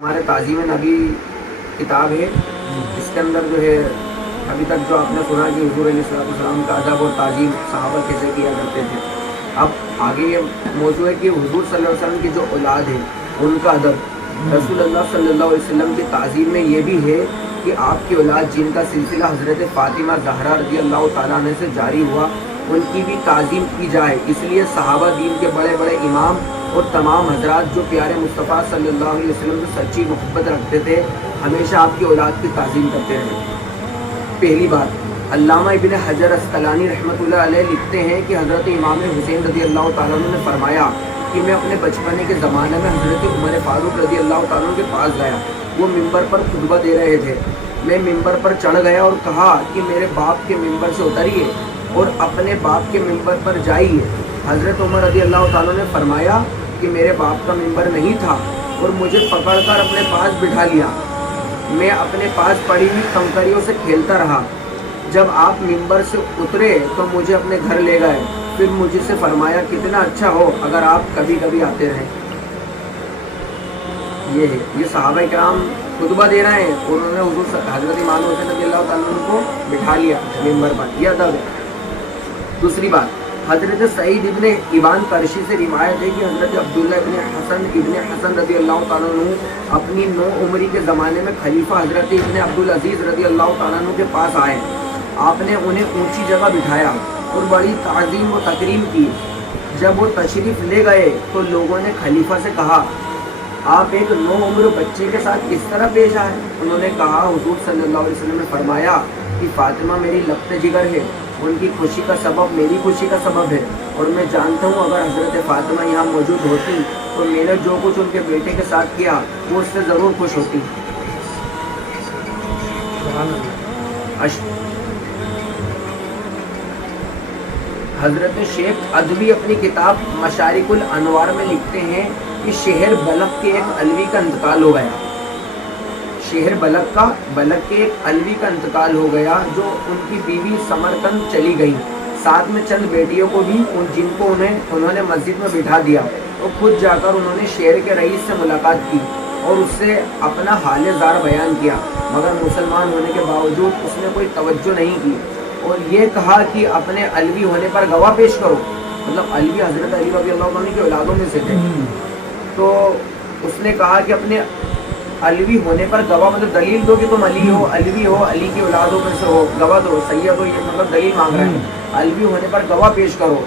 ہمارے تعظیم نبی کتاب ہے، اس کے اندر جو ہے ابھی تک جو آپ نے سنا کہ حضور علیہ السلام کا ادب اور تعظیم صحابہ کیسے کیا کرتے تھے، اب آگے یہ موضوع ہے کہ حضور صلی اللہ علیہ وسلم کی جو اولاد ہے ان کا ادب، رسول اللہ صلی اللہ علیہ وسلم کی تعظیم میں یہ بھی ہے کہ آپ کی اولاد جن کا سلسلہ حضرت فاطمہ زہرا رضی اللہ تعالیٰ عنہ سے جاری ہوا ان کی بھی تعظیم کی جائے۔ اس لیے صحابہ دین کے بڑے بڑے امام اور تمام حضرات جو پیارے مصطفیٰ صلی اللہ علیہ وسلم سے سچی محبت رکھتے تھے ہمیشہ آپ کی اولاد کی تعظیم کرتے رہے۔ پہلی بات، علامہ ابن حجر اسقلانی رحمۃ اللہ علیہ لکھتے ہیں کہ حضرت امام حسین رضی اللہ تعالیٰ عنہ نے فرمایا کہ میں اپنے بچپنے کے زمانے میں حضرت عمر فاروق رضی اللہ تعالیٰ عنہ کے پاس گیا، وہ ممبر پر خطبہ دے رہے تھے، میں ممبر پر چڑھ گیا اور کہا کہ میرے باپ کے ممبر سے اتریے اور اپنے باپ کے ممبر پر جائیے۔ حضرت عمر رضی اللہ تعالیٰ نے فرمایا کہ میرے باپ کا ممبر نہیں تھا اور مجھے پکڑ کر اپنے پاس بٹھا لیا، میں اپنے پاس پڑی ہوئی کنکریوں سے کھیلتا رہا۔ جب آپ ممبر سے اترے تو مجھے اپنے گھر لے گئے، پھر مجھ سے فرمایا کتنا اچھا ہو اگر آپ کبھی کبھی آتے رہیں۔ یہ ہے، یہ صحابہ کرام خطبہ دے رہے ہیں اور انہوں نے حضور حضرت امام حسین رضی اللہ تعالیٰ عنہ کو بٹھا لیا ممبر پر، یہ ادب ہے۔ دوسری بات، حضرت سعید ابن ابان قرشی سے روایت ہے کہ حضرت عبداللہ ابن حسن رضی اللہ تعالیٰ عنہ اپنی 9 عمری کے زمانے میں خلیفہ حضرت ابن عبدالعزیز رضی اللہ تعالیٰ عنہ کے پاس آئے، آپ نے انہیں اونچی جگہ بٹھایا اور بڑی تعظیم و تکریم کی۔ جب وہ تشریف لے گئے تو لوگوں نے خلیفہ سے کہا آپ ایک 9 عمر بچے کے ساتھ اس طرح پیش آئے؟ انہوں نے کہا حضور صلی اللہ علیہ وسلم نے فرمایا کہ فاطمہ میری لبت جگر ہے، ان کی خوشی کا سبب میری خوشی کا سبب ہے، اور میں جانتا ہوں اگر حضرت فاطمہ یہاں موجود ہوتی تو میں نے جو کچھ ان کے بیٹے کے ساتھ کیا وہ اس سے ضرور خوش ہوتی۔ حضرت شیخ ادوی اپنی کتاب مشارق الانوار میں لکھتے ہیں کہ شہر بلخ کے ایک علوی کا انتقال ہو گیا، شہر بلخ کے ایک علوی کا انتقال ہو گیا جو ان کی بیوی سمرقند چلی گئی، ساتھ میں چند بیٹیوں کو بھی، جن کو انہوں نے مسجد میں بٹھا دیا، تو خود جا کر انہوں نے شہر کے رئیس سے ملاقات کی اور اس سے اپنا حال زار بیان کیا، مگر مسلمان ہونے کے باوجود اس نے کوئی توجہ نہیں کی اور یہ کہا کہ اپنے علوی ہونے پر گواہ پیش کرو، مطلب علوی حضرت علی رضی اللہ عنہ کی اولادوں میں سے تھے، تو اس نے کہا کہ اپنے علوی ہونے پر گواہ، مطلب دلیل دو کہ تم علی ہو، علوی ہو، علی کی اولادوں میں سے ہو، گواہ دو، سید ہو، یہ مطلب دلیل مانگ رہے ہیں، علوی ہونے پر گواہ پیش کرو۔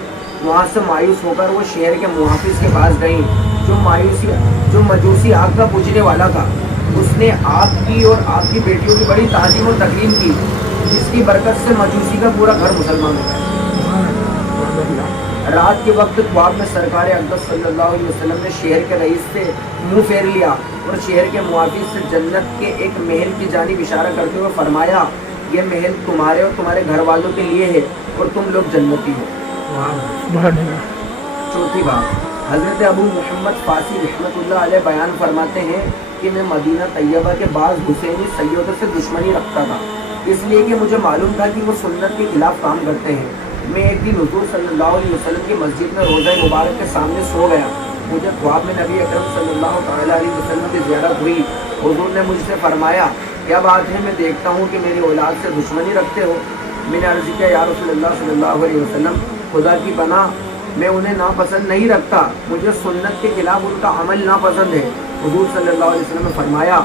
وہاں سے مایوس ہو کر وہ شہر کے محافظ کے پاس گئیں جو مجوسی آگ کا پوجنے والا تھا، اس نے آپ کی اور آپ کی بیٹیوں کی بڑی تعظیم اور تکریم کی، جس کی برکت سے مجوسی کا پورا گھر مسلمان ہو گیا۔ رات کے وقت خواب میں سرکار اقدس صلی اللہ علیہ وسلم نے شہر کے رئیس سے منہ پھیر لیا اور شہر کے محافظ سے جنت کے ایک محل کی جانب اشارہ کرتے ہوئے فرمایا یہ محل تمہارے اور تمہارے گھر والوں کے لیے ہے اور تم لوگ جنتی ہو۔ چوتھی بات، حضرت ابو محمد فاسی رحمۃ اللہ علیہ بیان فرماتے ہیں کہ میں مدینہ طیبہ کے بعض حسینی سیدوں سے دشمنی رکھتا تھا، اس لیے کہ مجھے معلوم تھا کہ وہ سنت کے خلاف کام کرتے ہیں۔ میں ایک دن حضور صلی اللہ علیہ وسلم کی مسجد میں روضہ مبارک کے سامنے سو گیا، مجھے خواب میں نبی اکرم صلی اللہ تعالیٰ علیہ وسلم کی زیارت ہوئی، حضور نے مجھ سے فرمایا کیا بات ہے؟ میں دیکھتا ہوں کہ میری اولاد سے دشمنی رکھتے ہو۔ میں نے عرض کیا یا رسول اللہ صلی اللہ علیہ وسلم، خدا کی پناہ میں انہیں ناپسند نہیں رکھتا، مجھے سنت کے خلاف ان کا عمل ناپسند ہے۔ حضور صلی اللہ علیہ وسلم نے فرمایا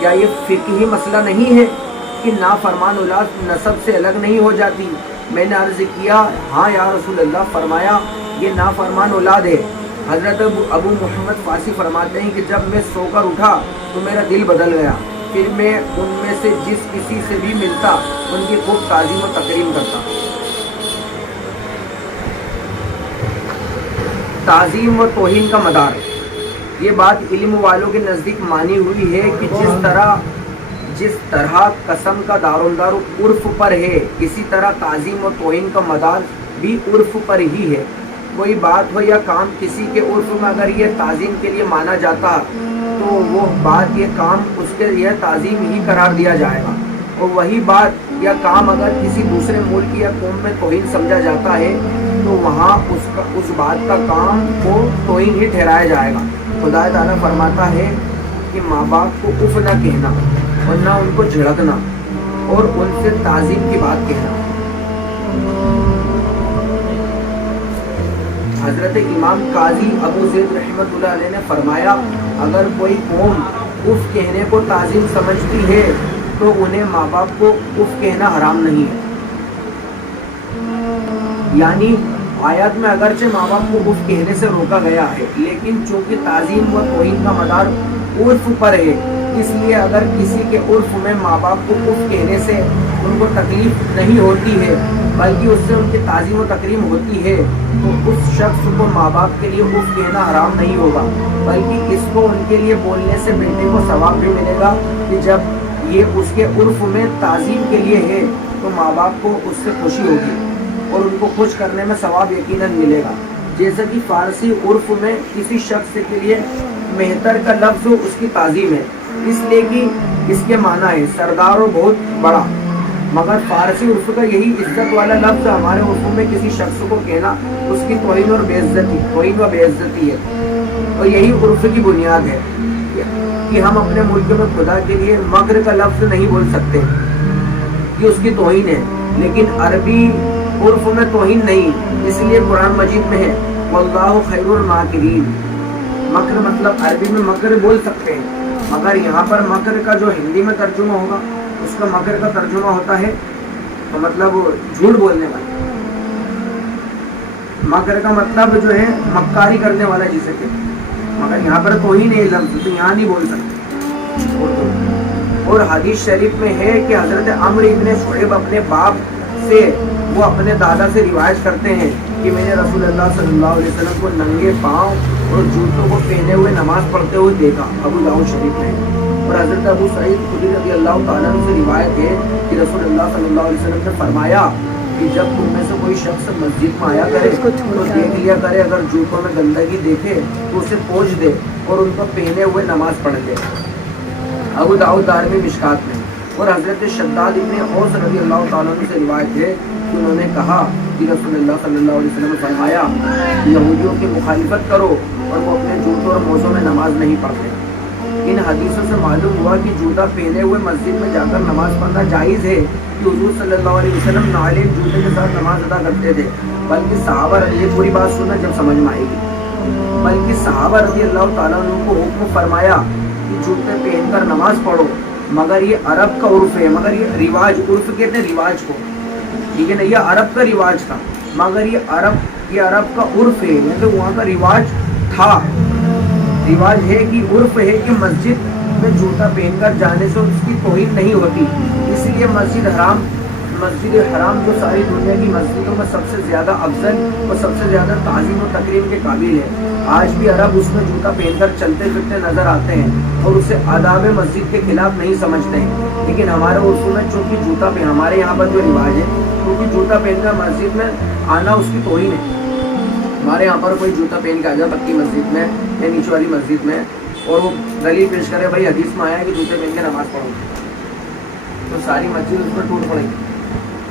کیا یہ فقہی مسئلہ نہیں ہے کہ نافرمان اولاد نسب سے الگ نہیں ہو جاتی؟ میں نے عرض کیا ہاں یا رسول اللہ، فرمایا یہ نافرمان اولاد ہے۔ حضرت ابو محمد فاسی فرماتے ہیں کہ جب میں سو کر اٹھا تو میرا دل بدل گیا، پھر میں ان میں سے جس کسی سے بھی ملتا ان کی خوب تعظیم و تکریم کرتا۔ تعظیم و توہین کا مدار، یہ بات علم والوں کے نزدیک مانی ہوئی ہے کہ جس طرح قسم کا دارومدار عرف پر ہے، اسی طرح تعظیم و توہین کا مدار بھی عرف پر ہی ہے۔ کوئی بات ہو یا کام کسی کے عرف میں اگر یہ تعظیم کے لیے مانا جاتا تو وہ بات یہ کام اس کے لیے تعظیم ہی قرار دیا جائے گا، اور وہی بات یا کام اگر کسی دوسرے ملک یا قوم میں توہین سمجھا جاتا ہے تو وہاں اس بات کا کام کو توہین ہی ٹھہرایا جائے گا۔ خدا تعالیٰ فرماتا ہے کہ ماں باپ کو اف نہ کہنا اور نہ ان کو جھڑکنا اور ان سے تعظیم کی بات کہنا۔ حضرت امام قاضی ابو زید رحمۃ اللہ علیہ نے فرمایا اگر کوئی قوم اف کہنے کو تعظیم سمجھتی ہے تو انہیں ماں باپ کو اف کہنا حرام نہیں ہے۔ یعنی آیات میں اگرچہ ماں باپ کو اف کہنے سے روکا گیا ہے لیکن چونکہ تعظیم و توہین کا مدار عرف پر ہے، اس لیے اگر کسی کے عرف میں ماں باپ کو اف کہنے سے ان کو تکلیف نہیں ہوتی ہے بلکہ اس سے ان کی تعظیم و تکریم ہوتی ہے تو اس شخص کو ماں باپ کے لیے اف کہنا حرام نہیں ہوگا، بلکہ اس کو ان کے لیے بولنے سے بیٹے کو ثواب بھی ملے گا کہ جب یہ اس کے عرف میں تعظیم کے لیے ہے تو ماں باپ کو اس سے خوشی ہوگی اور ان کو خوش کرنے میں ثواب یقیناً ملے گا۔ جیسا کہ فارسی عرف میں کسی شخص کے لیے مہتر کا لفظ اس کی تعظیم ہے، اس لیے کہ اس کے معنی ہے سردار و بہت بڑا، مگر فارسی عرف کا یہی عزت والا لفظ ہمارے عرف میں کسی شخص کو کہنا اس کی توہین و بے عزتی ہے، اور یہی عرف کی بنیاد ہے کہ ہم اپنے ملک میں خدا کے لیے مکر کا لفظ نہیں بول سکتے کہ اس کی توہین ہے، لیکن عربی عرف میں توہین نہیں، اس لیے قرآن مجید میں ہے واللہ خیر الماکرین۔ مکر مطلب عربی میں مکر بول سکتے ہیں، مگر یہاں پر مکر کا جو ہندی میں ترجمہ ہوگا اس کا مکر کا ترجمہ ہوتا ہے تو مطلب جھوٹ بولنے والا، مکر کا مطلب جو ہے مکاری کرنے والا جسے کہ، مگر یہاں پر توہین ہے لفظ تو یہاں نہیں بول سکتے۔ اور حدیث شریف میں ہے کہ حضرت عمرو ابن شعیب اپنے باپ سے وہ اپنے دادا سے روایت کرتے ہیں کہ میں نے رسول اللہ صلی اللہ علیہ وسلم کو ننگے پاؤں اور جوتوں کو پہنے ہوئے نماز پڑھتے ہوئے دیکھا، ابو داؤد شریف میں۔ اور حضرت ابو سعید خدری رضی اللہ تعالیٰ عنہ سے روایت ہے کہ رسول اللہ صلی اللہ علیہ وسلم نے فرمایا کہ جب تم میں سے کوئی شخص مسجد میں آیا کرے تو دیکھ لیا کرے اگر جوتوں میں گندگی دیکھے تو اسے پوچھ دے اور ان کو پہنے ہوئے نماز پڑھ لے، ابو داؤد دارمی مشکات میں۔ اور حضرت شداد ابن اوس رضی اللہ تعالیٰ عنہ سے روایت ہے کہ انہوں نے کہا کہ رسول اللہ صلی اللہ علیہ وسلم نے فرمایا یہودیوں کی مخالفت کرو اور وہ اپنے جوتوں اور موزوں میں نماز نہیں پڑھتے۔ ان حدیثوں سے معلوم ہوا کہ جوتا پہنے ہوئے مسجد میں جا کر نماز پڑھنا جائز ہے کہ حضور صلی اللہ علیہ وسلم نعلین جوتے کے ساتھ نماز ادا کرتے تھے، بلکہ صحابہ یہ پوری بات سننا جب سمجھ میں آئے گی، بلکہ صحابہ رضی اللہ تعالیٰ عنہ کو حکم فرمایا کہ جوتے پہن کر نماز پڑھو، مگر یہ عرب کا عرف ہے، مگر یہ رواج، عرف کہتے ہیں رواج کو، ٹھیک ہے نا، یہ عرب کا رواج تھا مگر یہ عرب کا عرف ہے، یعنی وہاں کا رواج تھا، رواج ہے کہ عرف ہے کہ مسجد میں جوتا پہن کر جانے سے اس کی توہین نہیں ہوتی، اس لیے مسجد حرام جو ساری دنیا کی مسجدوں میں سب سے زیادہ افضل اور سب سے زیادہ تعظیم و تکریم کے قابل ہے، آج بھی عرب اس میں جوتا پہن کر چلتے پھرتے نظر آتے ہیں اور اسے آداب مسجد کے خلاف نہیں سمجھتے ہیں، لیکن ہمارے عرف میں چونکہ جوتا پہن، ہمارے یہاں پر جو رواج ہے کیونکہ جوتا پہن کر مسجد میں آنا اس کی توہین ہے، ہمارے یہاں پر کوئی جوتا پہن کے آ جائے پکی مسجد میں یا نیچے والی مسجد میں اور وہ دلیل پیش کرے بھائی حدیث میں آیا ہے کہ جوتے پہن کے نماز پڑھو، تو ساری مسجد اس پر ٹوٹ پڑے گی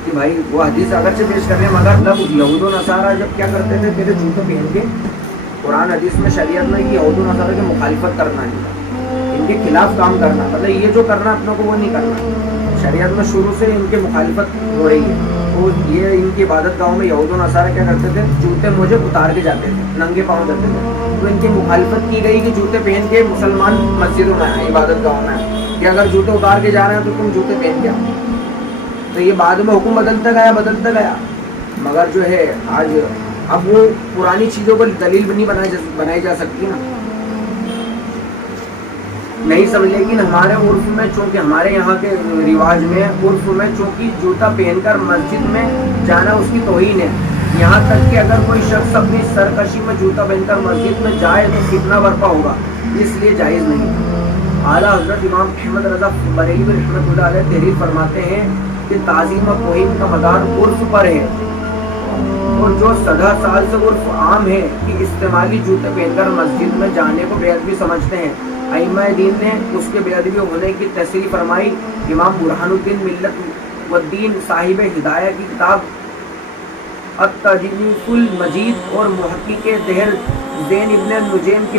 کہ بھائی وہ حدیث اگرچہ پیش کر رہے ہیں مگر مطلب یہود و نصارہ جب کیا کرتے تھے پہلے جوتے پہن کے، قرآن حدیث میں شریعت میں کہ یہود و نصارہ کی مخالفت کرنا ہے، ان کے خلاف کام کرنا، مطلب یہ جو کرنا اپنوں کو وہ نہیں کرنا، شریعت میں شروع سے ان کی مخالفت ہو رہی ہے، تو یہ ان کی عبادت گاہوں میں یہود و نصارہ کیا کرتے تھے جوتے موزے اتار کے جاتے تھے، ننگے پاؤں جاتے تھے، تو ان کی مخالفت کی گئی کہ جوتے پہن کے مسلمان مسجدوں میں آئیں، عبادت گاہوں میں آئیں کہ اگر جوتے اتار کے جا رہے ہیں تو تم جوتے پہن کے آؤ، تو یہ بعد میں حکم بدلتا گیا، مگر جو ہے آج اب وہ پرانی چیزوں کو دلیل نہیں بنائی جا سکتی نا، نہیں سمجھ، لیکن ہمارے عرف میں چونکہ ہمارے یہاں کے رواج میں عرف میں چونکہ جوتا پہن کر مسجد میں جانا اس کی توہین ہے، یہاں تک کہ اگر کوئی شخص اپنی سرکشی میں جوتا پہن کر مسجد میں جائے تو فتنہ برپا ہوگا، اس لیے جائز نہیں۔ اعلیٰ حضرت امام احمد رضا بریلوی رحمۃ اللہ علیہ تحریر فرماتے ہیں کہ تعظیم و توہین کا مدار عرف پر ہے، اور جو 10 سال سے عرف عام ہے کہ استعمالی جوتے پہن کر مسجد میں جانے کو بے ادبی سمجھتے ہیں، ائمہ دین نے اس کے بے ادبی ہونے کی تصریح فرمائی۔ امام برہان الدین ملت والدین صاحب ہدایہ کی کتاب التجوید المجید اور محقق دہر زین ابن نجیم کی